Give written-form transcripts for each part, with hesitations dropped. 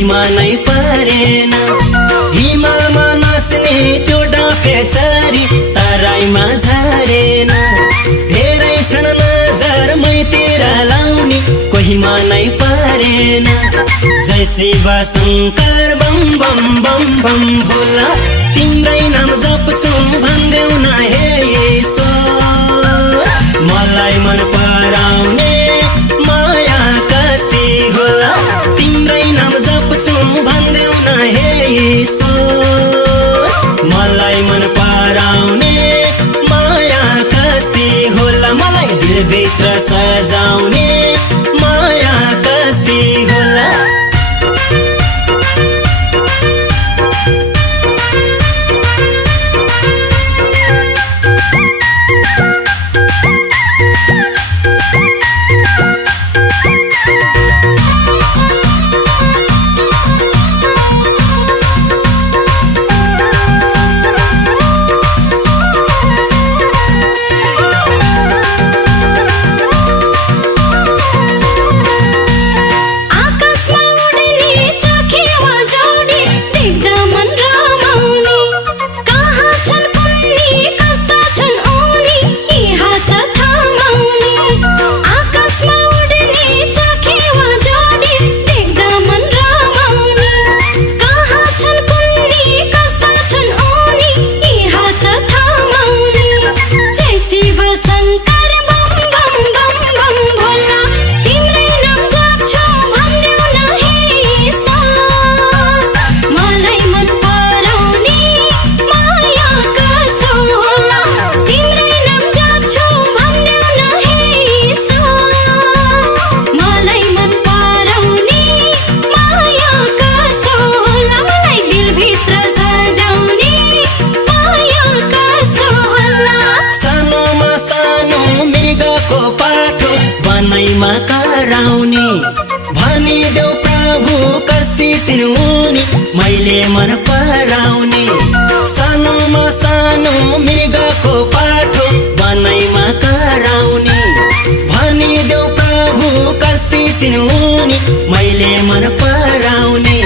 कोहीमा नै परेन। हिमालमा नाच्ने त्यो डाँफेचरी तराईमा झरेन। धेरै छन् नजर मैतिर लाउने कोहीमा नै परेन। जय शिव शङ्कर बम बम बम बम भोला, तिम्रै नाम जप्छु भन्देऊ न हे ईश्वर। मलाई मन पराउने माया कस्ती होला, तिम्रै नाम जप्छु भन्देऊ न हे ईश्वर। मलाई मन पराउने माया कस्ती होला, मलाई दिलभित्र सजाउने माया कस्ती होला। कराउने भनिदेऊ प्रभु कस्ती सिनुनी मैले मन पराउने। सानोमा सानो मृगको पाठो बनैमा कराउने भनिदेऊ प्रभु कस्ती सिनुनी मैले मन पराउने।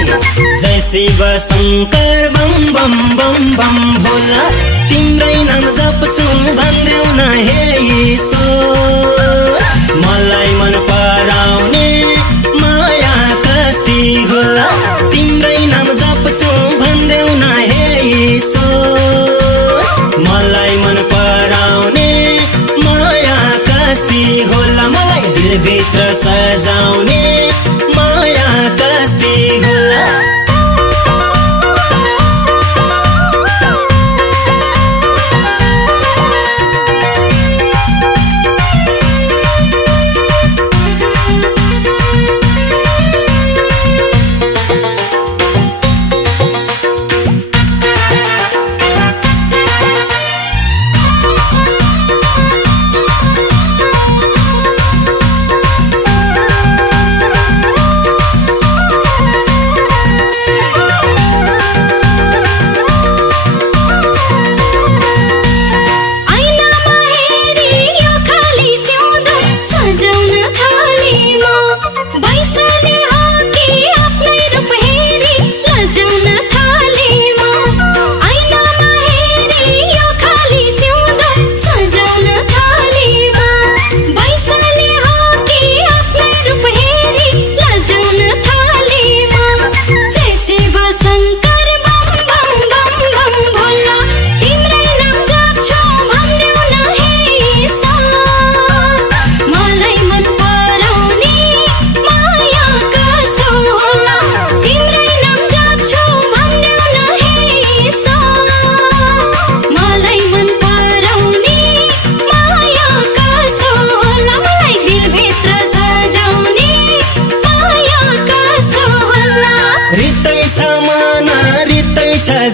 जय शिव शङ्कर बम बम बम बम भोला, तिम्रै नाम जप्छु भन्देऊ न हे ईश्वर। मलाई मन पराउने माया कस्ती होला, तिम्रै नाम जप्छु भन्देऊ न हे ईश्वर। मलाई मन पराउने माया कस्ती होला, मलाई दिलभित्र सजाउने माया कस्ती होला।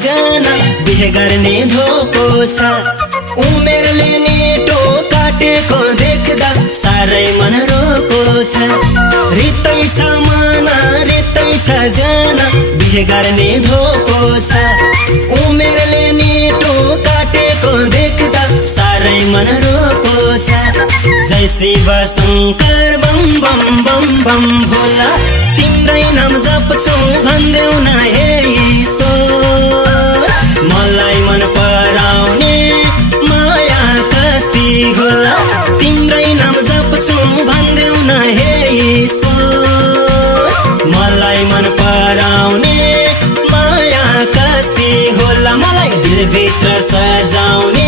जना बिहे गर्ने धोको छ, उमेरले नेटो काटेको देख्दा साह्रै मन रोको छ। रितै छ मना रितै छ जना बिहे गर्ने धोको छ, उमेरले नेटो काटेको देख्दा साह्रै मन रोको छ। जय शिव शङ्कर बम बम बम बम भोला, तिम्रै नाम जप जप्छु भन्देऊ न हे ईश्वर मलाई मन पराउने माया कस्ती होला तिम्रै नाम जप्छु भन्देऊ न हे ईश्वर मलाई मन पराउने माया कस्ती होला मलाई दिलभित्र सजाउने